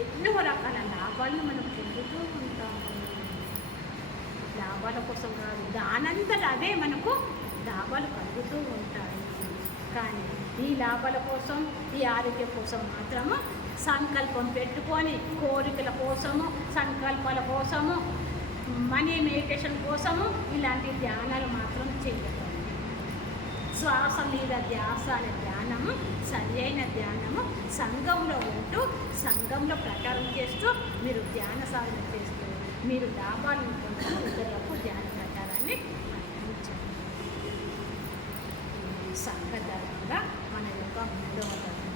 ఎన్నో రకాల లాభాలను మనం పొందుతూ ఉంటాము. లాభాల కోసం కాదు, దానంతట అవే మనకు లాభాలు కలుగుతూ ఉంటాయి. కానీ ఈ లాభాల కోసం, ఈ ఆరోగ్యం కోసం మాత్రము సంకల్పం పెట్టుకొని కోరికల కోసము, సంకల్పాల కోసము, మనీ మెడిటేషన్ కోసము ఇలాంటి ధ్యానాలు మాత్రం చేయగలం. శ్వాస మీద ధ్యాస అనే ధ్యానము సరి అయిన ధ్యానము సంఘంలో ఉంటూ సంఘంలో ప్రచారం చేస్తూ మీరు ధ్యాన సాధన చేస్తూ మీరు లాభాలను పొందుతూ ఇతరులకు ధ్యాన ప్రచారాన్ని అందించండి. సంఘ ధర్మంగా మన యొక్క 3వ ధర్మం.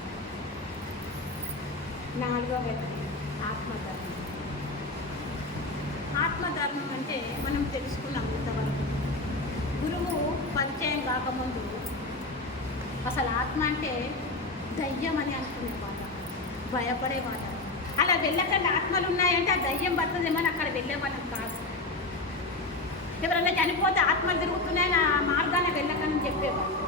4వ ధర్మం ఆత్మధర్మం. ఆత్మధర్మం అంటే మనం తెలుసుకున్నాం ఇంతవరకు. గురువు పరిచయం కాకముందు అసలు ఆత్మ అంటే దయ్యం అని అనుకునేవాళ్ళం, భయపడేవాళ్ళం. అలా వెళ్ళకుండా ఆత్మలు ఉన్నాయంటే ఆ దయ్యం పడుతుందేమని అక్కడ వెళ్ళేవాళ్ళం కాదు. ఎవరైనా చనిపోతే ఆత్మలు తిరుగుతున్నాయని ఆ మార్గాన్ని వెళ్ళకని చెప్పేవాళ్ళు.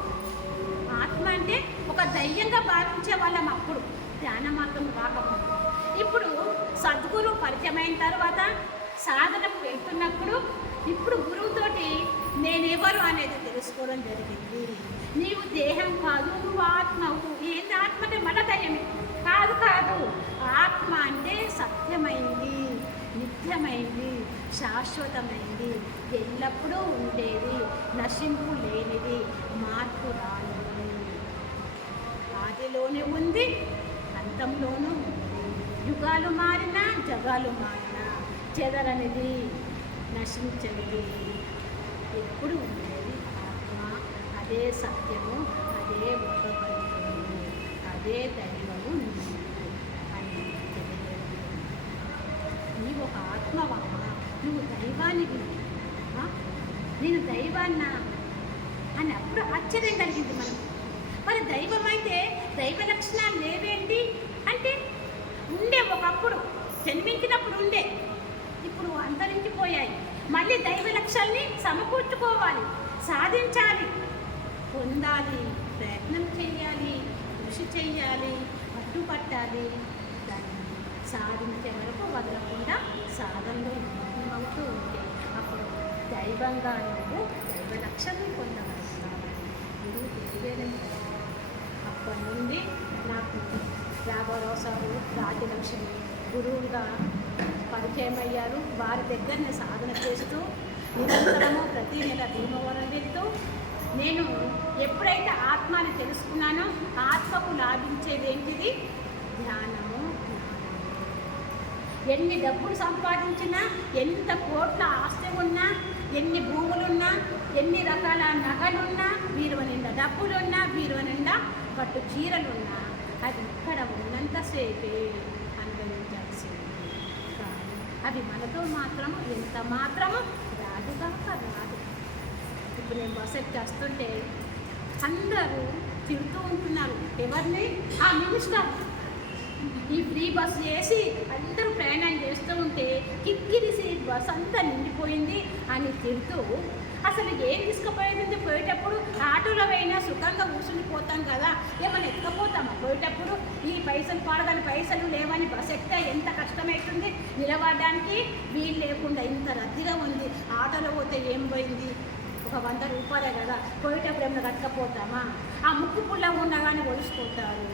ఆత్మ అంటే ఒక దయ్యంగా భావించే వాళ్ళం అప్పుడు ధ్యాన మార్గం రాకముందు. ఇప్పుడు సద్గురు పరిచయం అయిన తర్వాత సాధనకు వెళ్తున్నప్పుడు ఇప్పుడు గురువుతోటి నేనెవరు అనేది తెలుసుకోవడం జరిగింది. నీవు దేహం కాదు, నువ్వు ఆత్మవు. ఏంటి ఆత్మ అంటే మన దయ్యమే కాదు. కాదు, ఆత్మ అంటే సత్యమైంది, నిత్యమైంది, శాశ్వతమైంది, ఎల్లప్పుడూ ఉండేది, నశింపు లేనిది, మార్పు రానిది, ఆదిలోనే ఉంది, అంతంలోనూ ఉంది. యుగాలు మారినా జగాలు మారినా చెదరనిది, నశించనిది, ఎప్పుడు ఉండేది ఆత్మ. అదే సత్యము, అదే భగవంతుడు, అదే దైవము అని తెలియదు. నీవు ఒక ఆత్మవమ్మ, నువ్వు దైవానికి, నేను దైవాన్నా అని అప్పుడు ఆశ్చర్యం కలిగింది మనకు. మరి దైవం అయితే దైవ లక్షణాలు లేవేంటి అంటే ఉండే, ఒకప్పుడు జన్మించినప్పుడు ఉండే, ఇప్పుడు అంతరించిపోయాయి. మళ్ళీ దైవ లక్ష్యాల్ని సమకూర్చుకోవాలి, సాధించాలి, పొందాలి, ప్రయత్నం చేయాలి, కృషి చేయాలి, పట్టుపట్టాలి. దాన్ని సాధించే వరకు వదలకుండా సాధనలో అవుతూ ఉంటే అప్పుడు దైవంగా నువ్వు దైవ లక్ష్యాన్ని పొందగలుగుతావని గురువు తెలియడం. అప్పటి నుండి నాకు రాఘవరావు సారు, రాజలక్ష్మి గురువుగా పరిచయం అయ్యారు. వారి దగ్గరనే సాధన చేస్తూ నిరంతరము ప్రతి నెల భీమవరం వెళ్తూ నేను ఎప్పుడైతే ఆత్మని తెలుసుకున్నానో ఆత్మకు లాభించేది ఏంటిది? ధ్యానము, ఎన్ని డబ్బులు సంపాదించినా, ఎంత కోట్ల ఆస్తి ఉన్నా, ఎన్ని భూములున్నా, ఎన్ని రకాల నగలున్నా, బీరువ నిండా డబ్బులున్నా, బీరువ నిండా పట్టు చీరలున్నా, అది ఇక్కడ ఉన్నంతసేపే అనుభవించాల్సింది. కానీ అవి మనతో మాత్రం ఎంత మాత్రము రాదుగా రాదు. ఇప్పుడు నేను బస్ ఎక్కి వస్తుంటే అందరూ తిడుతూ ఉంటున్నారు. ఎవరిని? ఆ మినిస్టర్. ఈ ఫ్రీ బస్సు చేసి అందరూ ప్రయాణం చేస్తూ ఉంటే కిక్కిరిసి బస్ అంతా నిండిపోయింది అని తిడుతూ, అసలు ఏం తీసుకుపోయింది? పోయేటప్పుడు ఆటోలో అయినా సుఖంగా కూర్చునిపోతాం కదా, ఏమైనా ఎక్కపోతామా? పోయేటప్పుడు ఈ పైసలు పాడదని పైసలు లేవని బస్ ఎక్కితే ఎంత కష్టమవుతుంది, నిలబడడానికి వీలు లేకుండా ఇంత రద్దీగా ఉంది. ఆటోలో పోతే ఏం పోయింది? ఒక 100 రూపాయలే కదా, పోయేటప్పుడు ఏమైనా కట్టకపోతామా? ఆ ముక్కు పుల్ల ఉన్నా కానీ ఒలిసిపోతారు.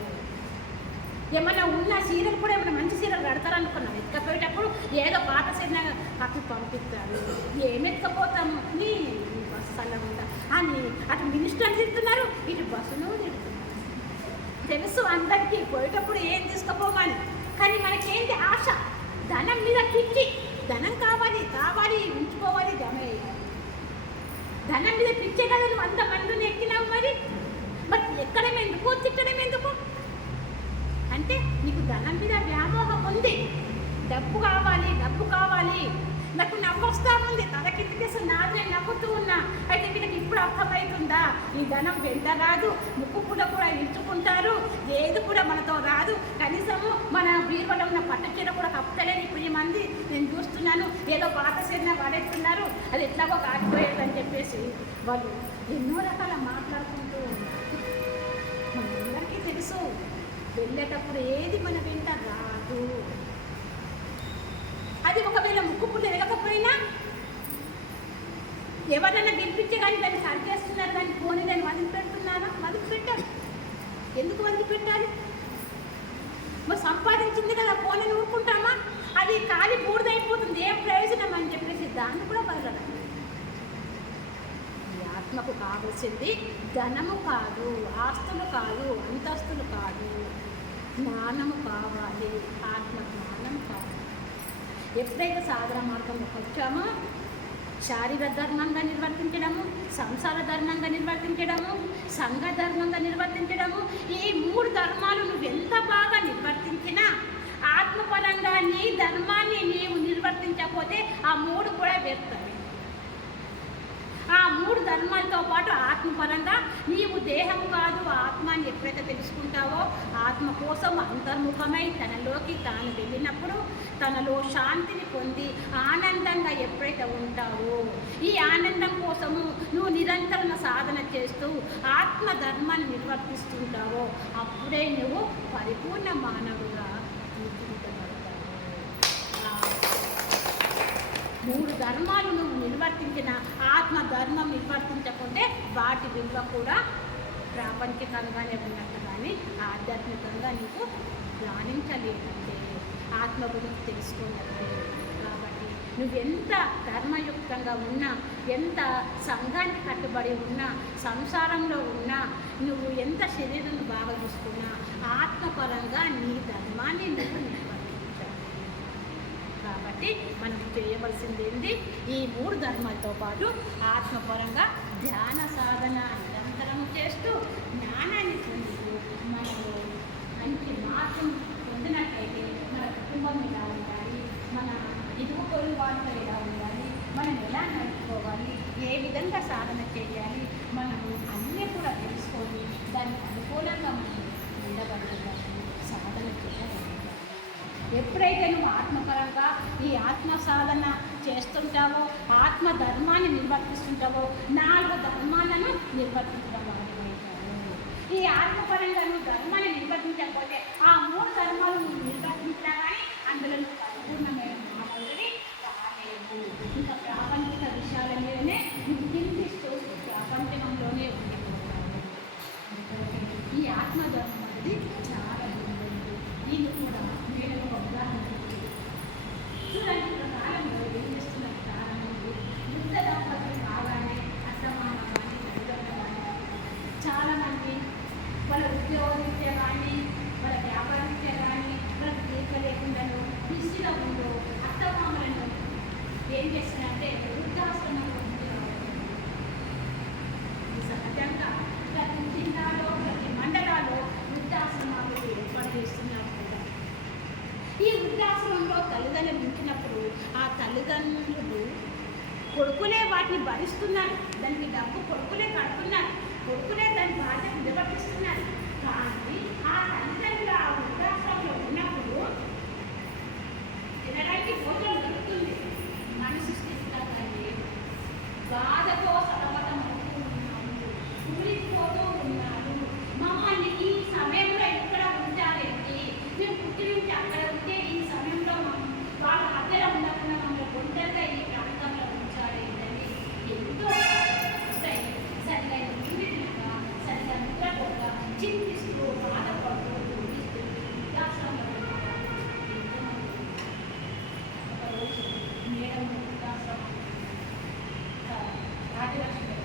ఏమైనా ఉన్న సీరియల్ కూడా ఏమైనా మంచి సీరియల్ కడతారనుకున్నాం, ఎత్తుకపోయేటప్పుడు ఏదో పాత సీరియల్ కట్టి పంపిస్తారు. ఏం ఎత్తుకపోతాము నీ బస్సు అలా అని అటు మినిస్టర్ తిడుతున్నారు, ఇటు బస్సును తిడుతున్నారు. తెలుసు అందరికీ పోయేటప్పుడు ఏం తీసుకుపోమని, కానీ మనకేంటి ఆశ? ధనం మీద కిక్కి, ధనం కావాలి కావాలి ఉంచుకోవాలి, ధనం మీద పిచ్చే కదా నువ్వు అంతమందిని ఎక్కినావు. మరి ఎక్కడం ఎందుకు, తిట్టడం ఎందుకు? అంటే నీకు ధనం మీద వ్యామోహం ఉంది, డబ్బు కావాలి డబ్బు కావాలి. నాకు నవ్వొస్తా ఉంది, తల కిందకేసి నాదే నవ్వుతూ ఉన్నా. అయితే వీళ్ళకి ఇప్పుడు అర్థమవుతుందా? ఈ ధనం వెంట రాదు, ముక్కు కూడా ఇచ్చుకుంటారు, ఏది కూడా మనతో రాదు. కనీసము మన బీరువలో ఉన్న పట్టు చీర కూడా కప్పలేని ఇప్పుడు ఈ మంది నేను చూస్తున్నాను. ఏదో పాత చీరన వాడేస్తున్నారు, అది ఎట్లాగో కాకపోయేది అని చెప్పేసి వాళ్ళు ఎన్నో రకాల మాట్లాడుకుంటూ ఉన్నారు. మనందరికీ తెలుసు వెళ్ళేటప్పుడు ఏది మన వెంట రాదు. అది ఒకవేళ ముక్కు పుల్ల ఎరగకపోయినా ఎవరైనా వినిపించే కానీ దాన్ని సరిచేస్తున్నారు, దాన్ని పోనీ దాన్ని వదిలిపెడుతున్నారా? వదిలిపెట్టారు. ఎందుకు వదిలిపెట్టాలి? మరి సంపాదించింది కదా పోనీ ఊరుకుంటామా? అది ఖాళీ బూడిదైపోతుంది, ఏం ప్రయోజనం అని చెప్పేసి దాన్ని కూడా వదలడం. ఈ ఆత్మకు కావాల్సింది ధనము కాదు, ఆస్తులు కాదు, అంతస్తులు కాదు, జ్ఞానము కావాలి. ఆత్మ జ్ఞానం కావాలి. ఎప్పుడైతే సాధన మార్గంలోకి వచ్చామో శారీరక ధర్మంగా నిర్వర్తించడము, సంసార ధర్మంగా నిర్వర్తించడము, సంఘ ధర్మంగా నిర్వర్తించడము, ఈ 3 ధర్మాలు నువ్వు ఎంత బాగా నిర్వర్తించినా ఆత్మపరంగా నీ ధర్మాన్ని నీవు నిర్వర్తించకపోతే ఆ 3 కూడా వ్యర్థమే. ఆ 3 ధర్మాలతో పాటు ఆత్మపరంగా నీవు దేహం కాదు ఆత్మ అని ఎప్పుడైతే తెలుసుకుంటావో, ఆత్మ కోసం అంతర్ముఖమై తనలోకి తాను వెళ్ళినప్పుడు తనలో శాంతిని పొంది ఆనందంగా ఎప్పుడైతే ఉంటావో, ఈ ఆనందం కోసము నువ్వు నిరంతరం సాధన చేస్తూ ఆత్మ ధర్మాన్ని నిర్వర్తిస్తుంటావో అప్పుడే నువ్వు పరిపూర్ణ మానవుగా తీర్చిదిద్దగలుగుతావు. మూడు ధర్మాలు నువ్వు నిర్వర్తించిన ఆత్మధర్మం నిర్వర్తించకుంటే వాటి విలువ కూడా ప్రాపంచికంగానే ఉన్నట్టు కానీ ఆధ్యాత్మికంగా నీకు ధ్యానించలేదంటే ఆత్మ గురించి తెలుసుకున్నట్టే. కాబట్టి నువ్వెంత ధర్మయుక్తంగా ఉన్నా, ఎంత సంఘానికి కట్టుబడి ఉన్నా, సంసారంలో ఉన్నా, నువ్వు ఎంత శరీరం బాగా చూసుకున్నా ఆత్మపరంగా నీ ధర్మాన్ని నువ్వు నిర్వర్తించాలి. కాబట్టి మనం చేయవలసింది ఏంటి? ఈ మూడు ధర్మాలతో పాటు ఆత్మపరంగా ధ్యాన సాధన నిరంతరం చేస్తూ జ్ఞానాన్ని పొందుతూ మనము మంచి మార్పును పొందినట్లయితే మన కుటుంబం ఎలా ఉండాలి, మన ఇరుగు పొరుగు వాళ్ళతో ఎలా ఉండాలి, మనం ఎలా నడుచుకోవాలి, ఏ విధంగా సాధన చేయాలి, మనము అన్నీ కూడా తెలుసుకొని దానికి అనుకూలంగా మనం ఉండగలుగుతాము, సాధన చేయగలుగుతాము. ఎప్పుడైతే నువ్వు ఆత్మపరంగా ఈ ఆత్మ సాధన చేస్తుంటావో, ఆత్మ ధర్మాన్ని నిర్వర్తిస్తుంటావో, 4 ధర్మాలను నిర్వర్తించడం మొదలుపెట్టావు. ఈ ఆత్మపరంగా నువ్వు ధర్మాన్ని నిర్వర్తించకపోతే ఆ 3 ధర్మాలు నువ్వు నిర్వర్తించినా కానీ అందులో నువ్వు పరిపూర్ణమైన మాటలని రాలేవు. ఇంకా ప్రాపంచిక విషయాల మీదనే నువ్వు చింతిస్తూ ప్రాపంచకంలోనే ఉండిపోతావు. ఈ ఆత్మధర్మం అనేది చాలా ఉంటుంది. దీన్ని కూడా నేను ఒక ఉదాహరణ చూడండి. కాలంలో ఏం చేస్తున్న కారణంలో యుద్ధ దంపతులు కాగానే అత్తమామ కానీ తల్లిదండ్రులు కానీ చాలామంది వాళ్ళ ఉద్యోగరీత్యా కానీ వాళ్ళ వ్యాపారరీత్యా కానీ వాళ్ళకి తీరిక లేకుండాను బిజీగా ఉందో అత్తమామలను ఏం చేస్తున్నారంటే వృద్ధాశ్రమంలో సహజంగా ప్రతి జిల్లాలో ప్రతి మండలాల్లో వృద్ధాశ్రమాలు ఏర్పాటు చేస్తున్నారు. ఈ వృద్ధాశ్రమంలో తల్లిదండ్రులు ఉంచినప్పుడు ఆ తల్లిదండ్రులు కొడుకులే వాటిని భరిస్తున్నారు, దానికి డబ్బు కొడుకులే కడుతున్నారు, కొడుకులే దాని బాధ్యత నిర్వర్తిస్తున్నారు. కానీ ఆ తల్లిదండ్రులు ఆ వృద్ధాశ్రమంలో ఉన్నప్పుడు తినడానికి భోజనం దొరుకుతుంది, మనిషి స్థితిగా లేదు, బాధతో సతమతం అవుతూ ఉన్నాము, కూలిపోతూ ఉన్నారు. మమ్మల్ని ఈ సమయంలో ఎక్కడ ఉంచాలండి, మేము పుట్టి నుంచి అక్కడ ఉంటే ఈ సమయంలో వాళ్ళ మధ్యలో ఉండకుండా మమ్మల్ని ఒంటరిగా ఈ ప్రాంతంలో ఉంచాలేదని ఎంతో సరిగా నిండినక సరిగా నిద్రపోక చింతిస్తూ బాధపడుతూ వృద్ధాశ్రమంలో ఒకరోజు మేడం వృద్ధాశ్రమం రాజలక్ష్మి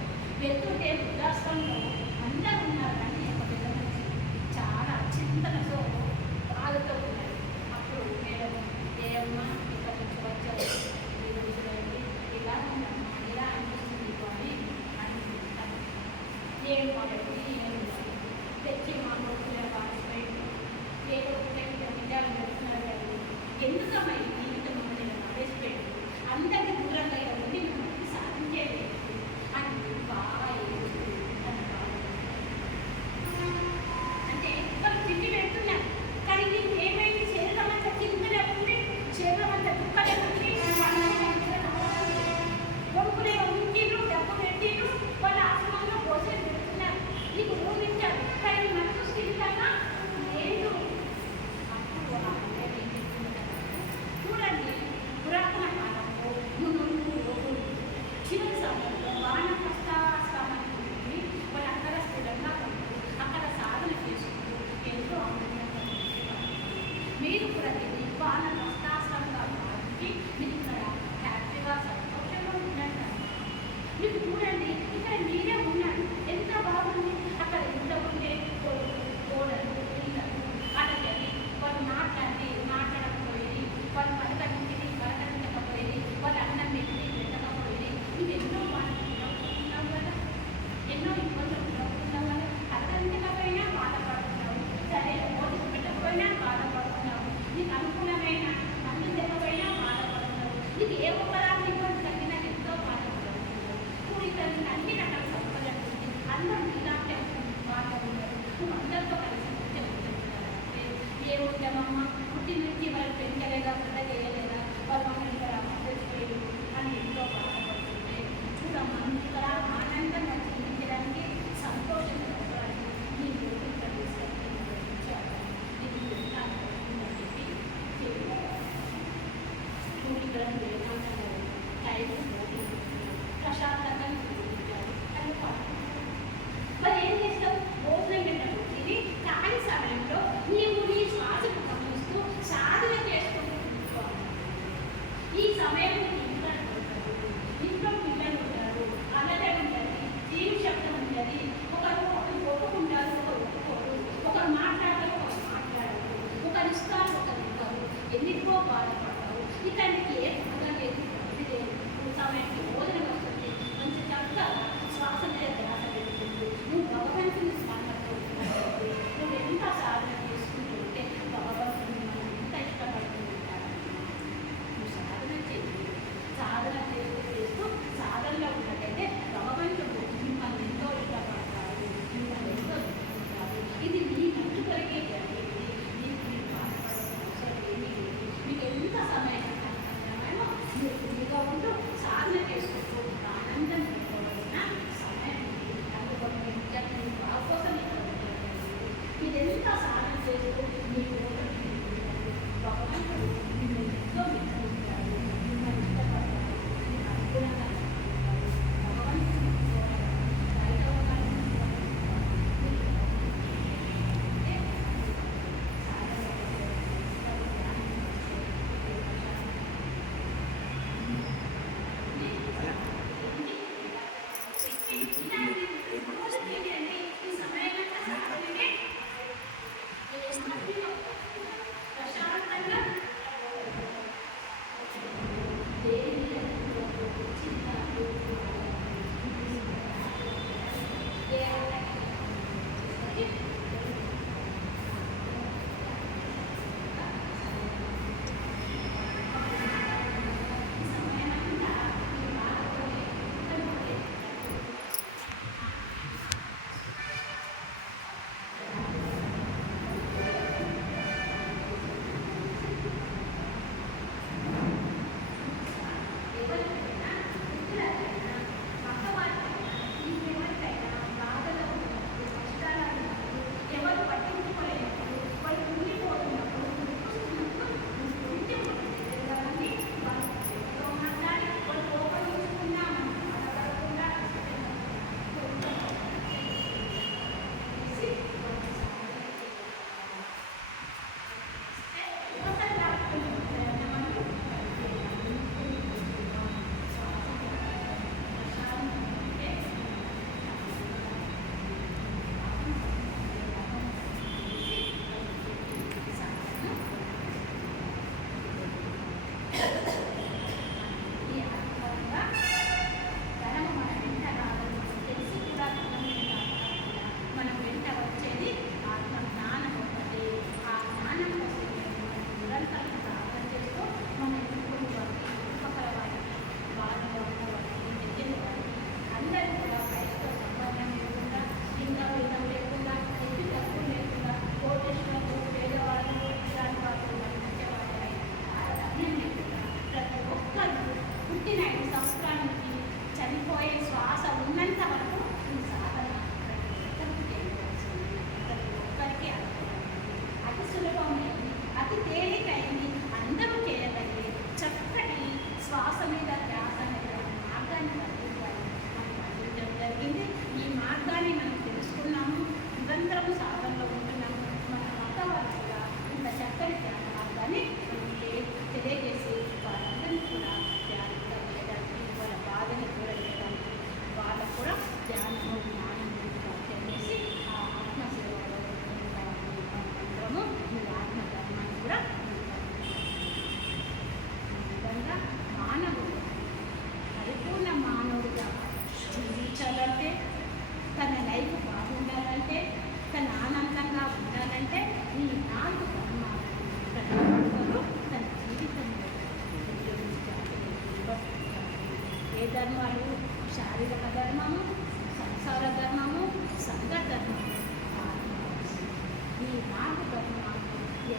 వెళ్తుంటే వృద్ధాశ్రమంలో అందరూ ఉన్నారు కానీ ఒక పెద్ద మనిషి చాలా చింతనతో బాధతో ఉన్నారు. అప్పుడు మేడం ఏమన్నా ఇక్కడ నుంచి వచ్చారు, ఇలా ఉందమ్మా, ఇలా అనిపిస్తుంది అని అనిపిస్తాను. ఏం కాబట్టి ఏం తెచ్చి మా రోజులే పాటిపోయి ఏదో విద్యాలు నడుస్తున్నారు కానీ ఎందుకమ్మా ఈ జీవితం నేను ఆవేశపెట్టి అందరికీ దూరంగా ఉండి మనకి సాధించేది అని బాగా అంటే వాళ్ళు తిండి పెడుతున్నారు కానీ నీకు ఏమైంది? శరీరం అంతా చింతలే ఉంది, శరీరం అంతా దుఃఖలే ఉంది, కొడుకులే ఉంటిరు, డబ్బు పెట్టిరు, వాళ్ళ ఆశ్రమంలో భోజనం పెడుతున్నారు, నీకు ఊహించారు కానీ మనసు స్థిరంగా లేదు. అప్పుడు చూడండి పురాతన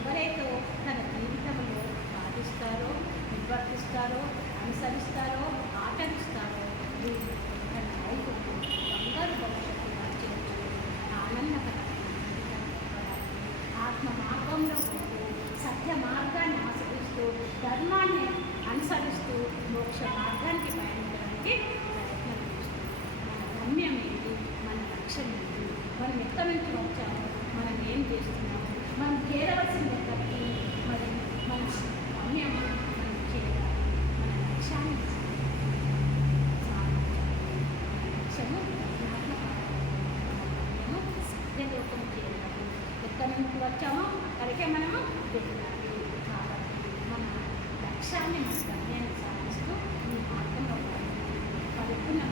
ఎవరైతే తన జీవితంలో పాటిస్తారో, నిర్వర్తిస్తారో, అనుసరిస్తారో, ఆచరిస్తారో వీరు తన లైఫ్ బంగారు భవిష్యత్తుగా చేయొచ్చు. ఆనందకరమైన ఆత్మ మార్గంలో ఉంటూ సత్య మార్గాన్ని ఆచరిస్తూ ధర్మాన్ని అనుసరిస్తూ మోక్ష మార్గానికి పయనించడానికి ప్రయత్నం చేస్తుంది. మన గమ్యం ఏంటి, మన లక్ష్యం ఏంటి, మనం ఎక్కడి నుంచి వచ్చాము, మనం ఏం చేస్తున్నాము, మనం చేరవలసిన ఎక్కడికి, మరి మన గమ్యం మనం చేయాలి, మన లక్ష్యాన్ని సాధించాలి. మన లక్ష్యము సత్యలోకం చేయాలి. ఎక్కడి నుంచి వచ్చామో అక్కడికే మనము వెళ్ళాలి. కాబట్టి మన లక్ష్యాన్ని మన గమ్యాన్ని సాధిస్తూ ఈ మార్గంలో పరిపూర్ణ